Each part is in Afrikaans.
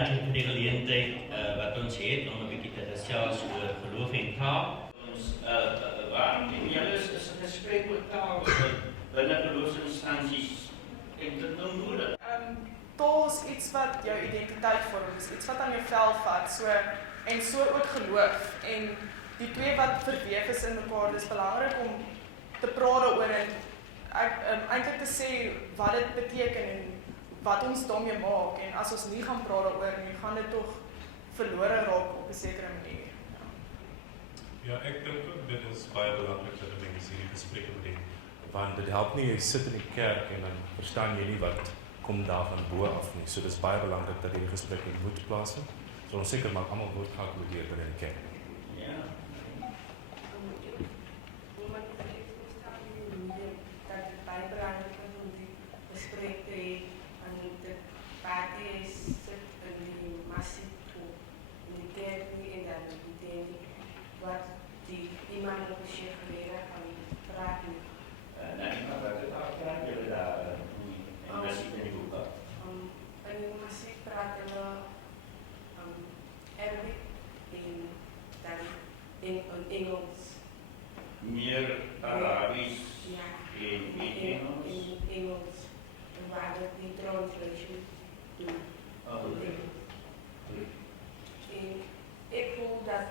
dankie vir die geleentheid wat ons het om 'n bietjie te gesels oor geloof en taal. Ons waarom julle is 'n gesprek oor taal binne geloofsinstansies en dit nou nodig. Taal is iets wat jou identiteit vorm, is iets wat aan jou vel vat, en so ook geloof. En die twee wat verweef is in mekaar, dis belangrik om te praat daaroor en eintlik te sê wat dit beteken en wat ons daarmee maak. En as ons nie gaan praat daaroor nie, gaan dit tog verlore raak op 'n sekere manier. Ja, ek dink ook dit is baie belangrik dat mense hierdie gesprekke moet hê. Want dit help nie, jy sit in die kerk en dan verstaan jy nie wat kom daar van bo af nie. So dis baie belangrik dat hierdie gesprekke moet plaasvind. So ons seker maak almal word geakkommodeer binne die kerk. Ja. Dat het baie belangrik is om die gesprek te hê en de party sit in die massie toe, in die kerk nie en dan die dinge wat die iemand op die chef geleerd van praat nie. Nee, maar wat het daar praat julle daar in die boek? In die massie praat hulle Arabic en dan in Engels. Meer Arabisch Ja. en Engels. In Engels. En waar dat die translation doen. En ik voel dat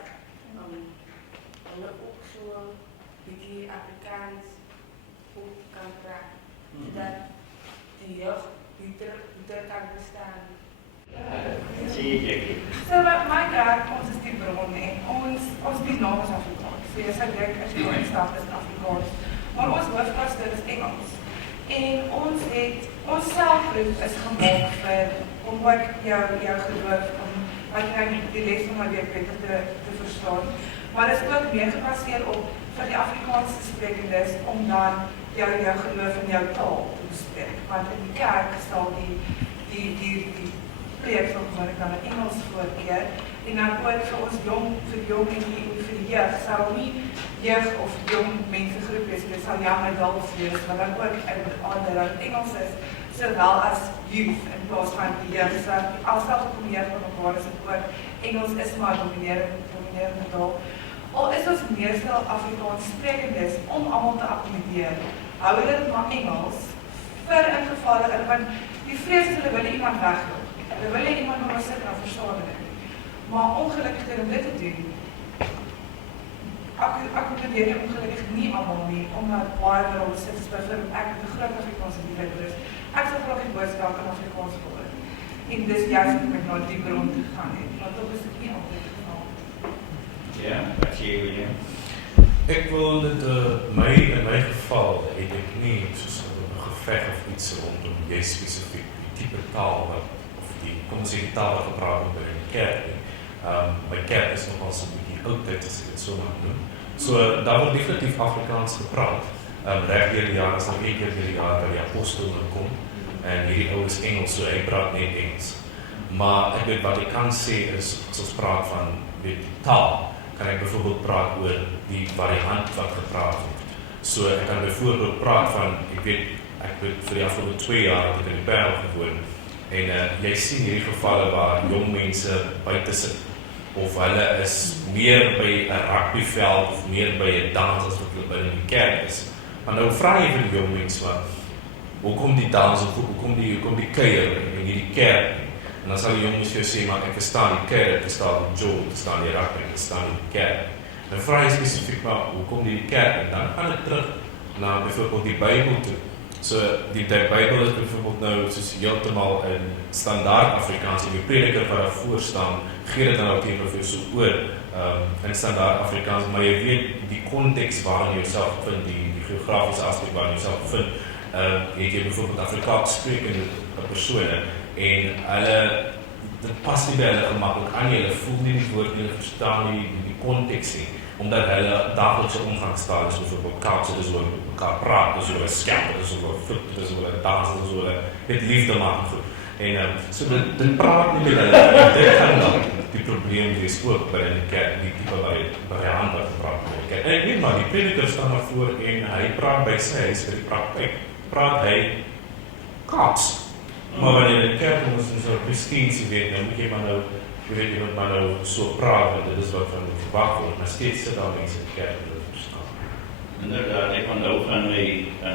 we ook zo die Afrikaans ook kan praten. Zodat de jeugd beter kan bestaan. Zie je, Jackie? So my kerk, ons is die bron en ons die naam is Afrikaans. So jy sê ek as jy instap is Afrikaans. Maar ons hoofklasdeel is Engels. En ons selfgroep is gemaak om ook jou geloof, om die les van my weer beter te verstaan. Maar dit is ook meer gebaseer op vir die Afrikaanse sprekendes om dan jou geloof in jou taal te bespreek. Want in die kerk sal die preek van gewoonlik dan in Engels voorkeer en dan ook vir ons vir jong en vir die jeug sal nie jeug of jong mensengroep wees, dit sal young adults wees, maar dan ook ander dat Engels is, sowel as youth in plaas van die jeug. So as dat gekombineer van mekaar is het ook Engels is maar dominerende taal. Al is ons meestal Afrikaans sprekendes om almal te akkommodeer, hou hulle dit maar Engels vir in gevalle, want die vrees is hulle wil iemand wegloop. Hulle wil nie iemand maar sit en verstaan dit. Maar ongelukkig om dit te doen, akkommodeer jy ongelukkig nie almal nie, omdat baie vir ons sit, byvoorbeeld ek met 'n groot Afrikaanse liefhebber is, ek sal graag die boodskap in Afrikaans hoor. En dis juist om ek na die bron te gaan het, maar toch is dit nie altyd die geval. Ja, wat sê jy, William? Ek wil dit in my geval het ek nie soos 'n geveg of iets rondom jy spesifiek die tipe taal wat kom ons sê die taal wat gepraat word in die kerk nie. My kerk is nogal so 'n bietjie oudtyd as ek dit so mag noem. So daar word definitief Afrikaans gepraat. Reg deur die jare, as dan een keer deur die jare dat die apostel kom en hierdie ou is Engels, so hy praat net Engels. Maar ek weet wat ek kan sê is, as ons praat van die taal, kan ek byvoorbeeld praat oor die variant wat gepraat word. So ek kan byvoorbeeld praat van, ek weet vir die afgelope 2 jaar het ek in die Parel gewoon. En jy sien hierdie gevalle waar jong mense buite sit, of hulle is meer by 'n rugbyveld of meer by 'n dans as wat hulle binne die kerk is. Maar nou vra jy vir die jong mense wat, hoekom die dans of hoekom die kuier in hierdie kerk? En dan sal die jong mense jou sê, maar ek verstaan die kerk, ek verstaan die jol, ek verstaan die rugby, ek verstaan die kerk. Dan vra jy spesifiek maar, hoekom die kerk? En dan gaan dit terug na byvoorbeeld die Bybel toe. So die Bybel is byvoorbeeld nou soos heeltemal in standaard Afrikaans en die prediker wat daarvoor staan, gee dit dan ook teen vir so oor in standaard Afrikaans, maar jy weet die konteks waarin jy jouself vind, die geografiese aspek waarin jy jouself vind, het jy byvoorbeeld Afrikaans sprekende persone en hulle dit pas nie by hulle gemaklik aan, hulle voel nie die woord, hulle verstaan nie die konteks nie, omdat hulle daaglikse omgangstaal is, byvoorbeeld Kaapse, dis oor mekaar praat, dis oor skerp, dis oor voet, dis oor dans, dis oor met liefde maak goed. En so dit praat nie met hulle, dit kan dan die probleem wees ook by die kerk, die type variant wat gepraat word. En ek weet maar, die prediker staan maar voor en hy praat by sy huis vir die praktyk, praat hy Kaaps. Maar wanneer in 'n kerk kom ons in so 'n presteensie weet, nou moet jy maar nou, jy weet jy moet maar nou so praat, want dit is wat van verwag word, maar steeds sit daar mense in die kerk wat dit verstaan. Inderdaad, ek onthou van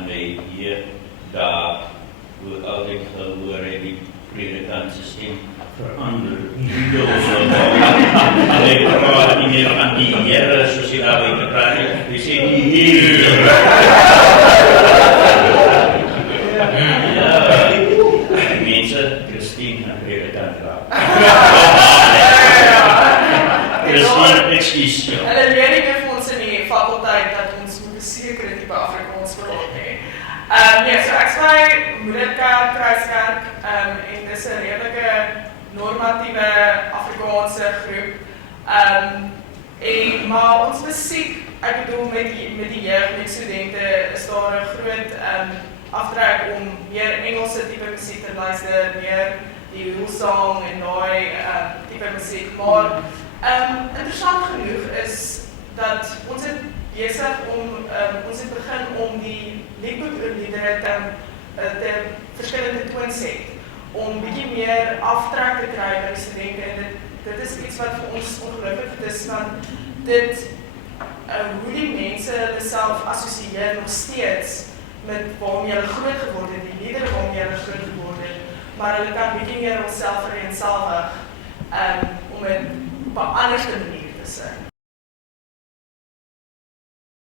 my hier daar, hoe altyd gehoor het die predikant se stem verander. Hy praat nie meer van die Here soos hy daar buite praat nie. Hy sê die Here. Ja, mense, Christine en predikant raak. Christine, ekskuus. Hulle leer nie meer vir ons in die fakulteit dat ons moet 'n sekere tipe Afrikaans praat nie. Nee, so ek is by Moederkerk, Kruiskerk, en dis 'n redelike normatiewe Afrikaanse groep. Maar ons musiek, ek bedoel met die jeug, met studente, is daar 'n groot aftrek om meer Engelse tipe musiek te luister, meer die Hillsong en daai tipe musiek. Maar interessant genoeg is dat ons het besig om ons het begin om die liedboekliedere te verskillende toonset om bietjie meer aftrek te kry by die studente, en dit is iets wat vir ons ongelooflik is, want dit hoe die mense hulle self assosieer nog steeds met waarmee hulle groot geword het, die liedere waarmee hulle groot geword het, maar hulle kan bietjie meer onsself vereenselwig om dit op 'n ander manier te sing.